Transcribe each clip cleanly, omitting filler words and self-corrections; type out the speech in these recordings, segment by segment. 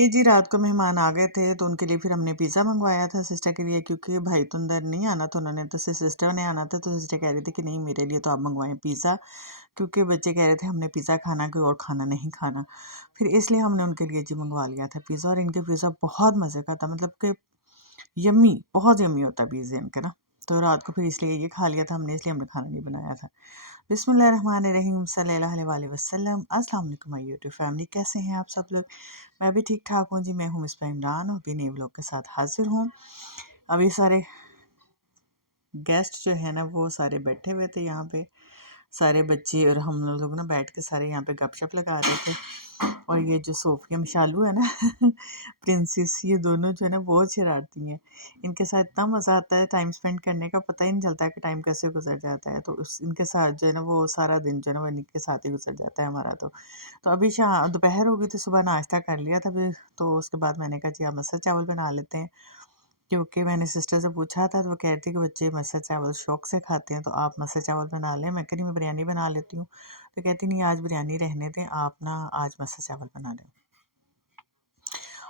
یہ جی رات کو مہمان آ گئے تھے تو ان کے لیے پھر ہم نے پیزا منگوایا تھا سسٹر کے لیے، کیونکہ بھائی تو اندر نہیں آنا تھا، انہوں نے تو صرف سسٹر نے آنا تھا، تو سسٹر کہہ رہی تھی کہ نہیں میرے لیے تو آپ منگوائیں پیزا، کیونکہ بچے کہہ رہے تھے ہم نے پیزا کھانا، کوئی اور کھانا نہیں کھانا۔ پھر اس لیے ہم نے ان کے لیے جی منگوا لیا تھا پیزا، اور ان کے پیزا بہت مزے کا تھا، مطلب کہ یمی، بہت یمی ہوتا ہے پیزے ان کے نا۔ تو رات کو پھر اس لیے یہ کھا لیا تھا ہم نے، اس لیے ہم نے کھانا نہیں بنایا تھا۔ بسم اللہ الرحمن الرحیم، صلی اللہ علیہ وآلہ وسلم۔ السلام علیکم مائی یوٹیوب فیملی، کیسے ہیں آپ سب لوگ؟ میں بھی ٹھیک ٹھاک ہوں جی، میں ہوں مصباح عمران، اور بھی نئے ولاگ کے ساتھ حاضر ہوں۔ ابھی سارے گیسٹ جو ہے نا وہ سارے بیٹھے ہوئے تھے یہاں پہ، سارے بچے اور ہم لوگ نا بیٹھ کے سارے یہاں پہ گپ شپ لگا رہے تھے۔ اور یہ جو صوفیہ مشالو ہے نا پرنسس، یہ دونوں جو ہے نا بہت شرارتی ہیں، ان کے ساتھ اتنا مزہ آتا ہے ٹائم سپینڈ کرنے کا، پتہ ہی نہیں چلتا ہے کہ ٹائم کیسے گزر جاتا ہے۔ تو ان کے ساتھ جو ہے نا وہ سارا دن جو ہے نا وہ ان کے ساتھ ہی گزر جاتا ہے ہمارا۔ تو ابھی دوپہر ہو گئی تھی، صبح ناشتہ کر لیا تھا پھر، تو اس کے بعد میں نے کہا جی آپ مسر چاول بنا لیتے ہیں، کیونکہ میں نے سسٹر سے پوچھا تھا تو وہ کہہ رہی تھی کہ بچے مسر چاول شوق سے کھاتے ہیں، تو آپ مسر چاول بنا لیں۔ میں کہتی میں بریانی بنا لیتی ہوں، تو کہتی نہیں آج بریانی رہنے دیں، آپ نا آج مسر چاول بنا لیں۔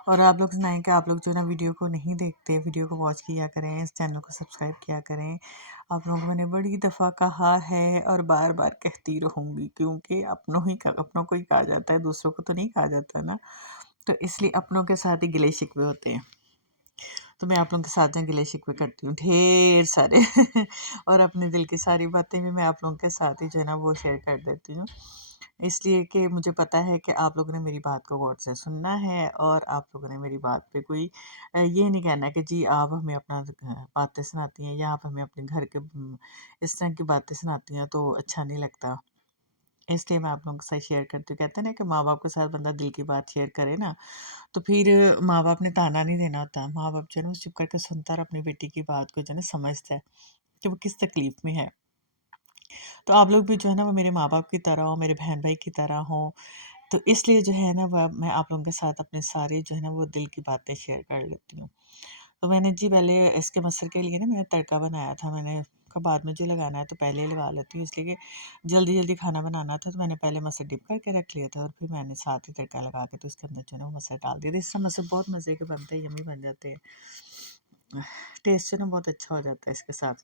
اور آپ لوگ سنائیں کہ آپ لوگ جو نا ویڈیو کو نہیں دیکھتے، ویڈیو کو واچ کیا کریں، اس چینل کو سبسکرائب کیا کریں۔ آپ لوگوں کو میں نے بڑی دفعہ کہا ہے اور بار بار کہتی رہوں گی، کیونکہ اپنوں کو ہی کہا جاتا ہے، دوسروں کو تو نہیں کہا جاتا نا، تو اس لیے اپنوں کے ساتھ ہی گلے شکوے ہوتے ہیں۔ تو میں آپ لوگوں کے ساتھ گلے شکوے کرتی ہوں ڈھیر سارے اور اپنے دل کی ساری باتیں بھی میں آپ لوگوں کے ساتھ ہی جو ہے نا وہ شیئر کر دیتی ہوں، اس لیے کہ مجھے پتہ ہے کہ آپ لوگوں نے میری بات کو غور سے سننا ہے، اور آپ لوگوں نے میری بات پہ کوئی یہ نہیں کہنا کہ جی آپ ہمیں اپنا باتیں سناتی ہیں، یا آپ ہمیں اپنے گھر کے اس طرح کی باتیں سناتی ہیں تو اچھا نہیں لگتا، اس لیے میں آپ لوگوں کے ساتھ شیئر کرتی ہوں۔ کہتے ہیں نا کہ ماں باپ کے ساتھ بندہ دل کی بات شیئر کرے نا، تو پھر ماں باپ نے تانا نہیں دینا ہوتا، ماں باپ جو ہے نا چپ کر کے سنتا اور اپنی بیٹی کی بات کو جو ہے نا سمجھتا ہے کہ وہ کس تکلیف میں ہے۔ تو آپ لوگ بھی جو ہے نا وہ میرے ماں باپ کی طرح ہو، میرے بہن بھائی کی طرح ہوں، تو اس لیے جو ہے نا میں آپ لوگوں کے ساتھ اپنے سارے جو ہے نا وہ دل کی باتیں شیئر کر لیتی ہوں۔ تو میں نے جی پہلے اس کے مسر کے لیے نا میں نے تڑکا بنایا تھا، میں نے کہا بعد میں جو لگانا ہے تو پہلے ہی لگا لیتی ہوں، اس لیے کہ جلدی جلدی کھانا بنانا تھا، تو میں نے پہلے مسر ڈپ کر کے رکھ لیا تھا، اور پھر میں نے ساتھ ہی تڑکا لگا کے تو اس کے اندر جو ہے نا وہ مسر ڈال دیا تھا۔ اس سے مسر بہت مزے کے بنتے ہیں، یمی بن جاتے ہیں، ٹیسٹ جو ہے نا بہت اچھا ہو جاتا ہے اس کے ساتھ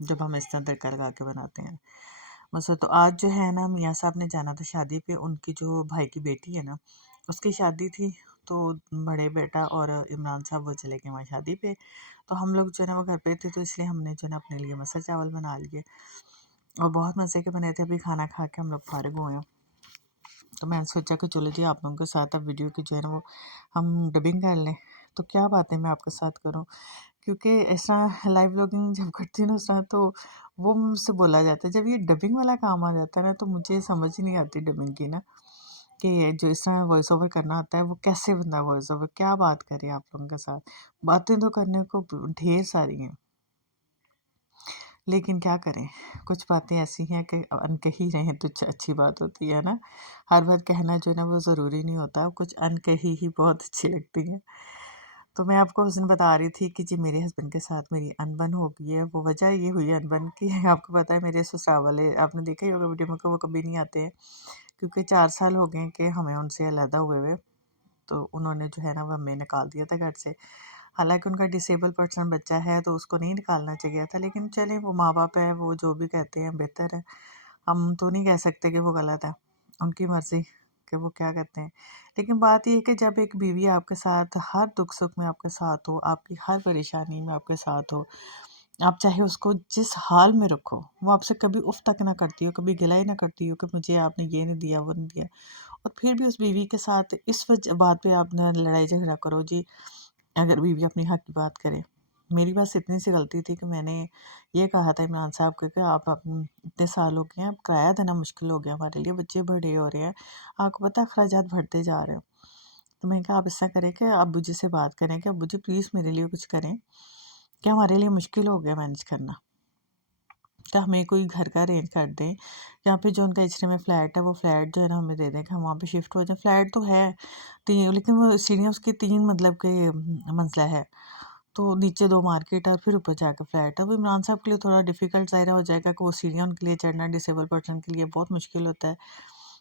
جب ہم اس طرح تڑکا لگا کے بناتے ہیں مسر۔ تو آج جو ہے نا میاں صاحب نے جانا تھا شادی پہ، ان کی جو بھائی کی بیٹی ہے نا اس کی شادی تھی، تو بڑے بیٹا اور عمران صاحب وہ چلے گئے وہاں شادی پہ، تو ہم لوگ جو ہے نا وہ گھر پہ تھے، تو اس لیے ہم نے جو ہے نا اپنے لیے مسر چاول بنا لیے، اور بہت مزے کے بنے تھے۔ ابھی کھانا کھا کے ہم لوگ فارغ ہوئے ہیں، تو میں نے سوچا کہ چلو جی آپ لوگوں کے ساتھ اب ویڈیو کی جو ہے نا وہ ہم ڈبنگ کر لیں، تو کیا باتیں میں آپ کے ساتھ کروں، کیونکہ اس طرح لائیو بلاگنگ جب کرتی ہوں نا اس طرح تو وہ مجھ سے بولا جاتا ہے، جب یہ ڈبنگ والا کام آ جاتا ہے نا تو مجھے سمجھ ہی نہیں آتی ڈبنگ کی نا، کہ یہ جو اس طرح وائس اوور کرنا ہوتا ہے وہ کیسے بندہ وائس اوور کیا بات کرے آپ لوگوں کے ساتھ، باتیں تو کرنے کو ڈھیر ساری ہیں، لیکن کیا کریں، کچھ باتیں ایسی ہیں کہ انکہی رہیں تو اچھی بات ہوتی ہے نا، ہر بات کہنا جو ہے نا وہ ضروری نہیں ہوتا، کچھ انکہی ہی بہت اچھی لگتی ہیں۔ تو میں آپ کو اس دن بتا رہی تھی کہ جی میرے ہسبینڈ کے ساتھ میری انبن ہو گئی ہے، وہ وجہ یہ ہوئی ہے انبن کی، آپ کو پتہ ہے میرے سسرال والے، آپ نے دیکھا ہی ہوگا ویڈیو میں کہ وہ کبھی نہیں آتے ہیں، کیونکہ 4 سال ہو گئے ہیں کہ ہمیں ان سے علیحدہ ہوئے، تو انہوں نے جو ہے نا وہ ہمیں نکال دیا تھا گھر سے، حالانکہ ان کا ڈسیبل پرسن بچہ ہے تو اس کو نہیں نکالنا چاہیے تھا، لیکن چلیں وہ ماں باپ ہے، وہ جو بھی کہتے ہیں بہتر ہے، ہم تو نہیں کہہ سکتے کہ وہ غلط ہے، ان کی مرضی کہ وہ کیا کہتے ہیں۔ لیکن بات یہ ہے کہ جب ایک بیوی آپ کے ساتھ ہر دکھ سکھ میں آپ کے ساتھ ہو، آپ کی ہر پریشانی میں آپ کے ساتھ ہو، آپ چاہے اس کو جس حال میں رکھو، وہ آپ سے کبھی اف تک نہ کرتی ہو، کبھی گلہ ہی نہ کرتی ہو کہ مجھے آپ نے یہ نہیں دیا وہ نہیں دیا، اور پھر بھی اس بیوی کے ساتھ اس بات پہ آپ نے لڑائی جھگڑا کرو جی، اگر بیوی اپنی حق کی بات کرے۔ میری بس اتنی سی غلطی تھی کہ میں نے یہ کہا تھا عمران صاحب کو کہ آپ اتنے سال ہو گئے ہیں، اب کرایہ دینا مشکل ہو گیا ہمارے لیے، بچے بڑے ہو رہے ہیں، آپ کو پتہ اخراجات بڑھتے جا رہے ہیں، تو میں نے کہا آپ اس طرح کریں کہ ابو جی سے بات کریں کہ ابو جی پلیز میرے لیے کچھ کریں، کہ ہمارے لیے مشکل ہو گیا مینج کرنا، کہ ہمیں کوئی گھر کا ارینج کر دیں جہاں پہ جو ان کا اچرے میں فلیٹ ہے، وہ فلیٹ جو ہے نا ہمیں دے دیں کہ ہم وہاں پہ شفٹ ہو جائیں۔ فلیٹ تو ہے لیکن وہ سیڑھیاں اس کی 3 مطلب کہ منزلہ ہے، تو نیچے 2 مارکیٹ ہے اور پھر اوپر جا کے فلیٹ ہے، وہ عمران صاحب کے لیے تھوڑا ڈیفیکلٹ ظاہرہ ہو جائے گا کہ وہ سیڑھیاں ان کے لیے چڑھنا ڈسیبل پرسن کے لیے بہت مشکل ہوتا ہے،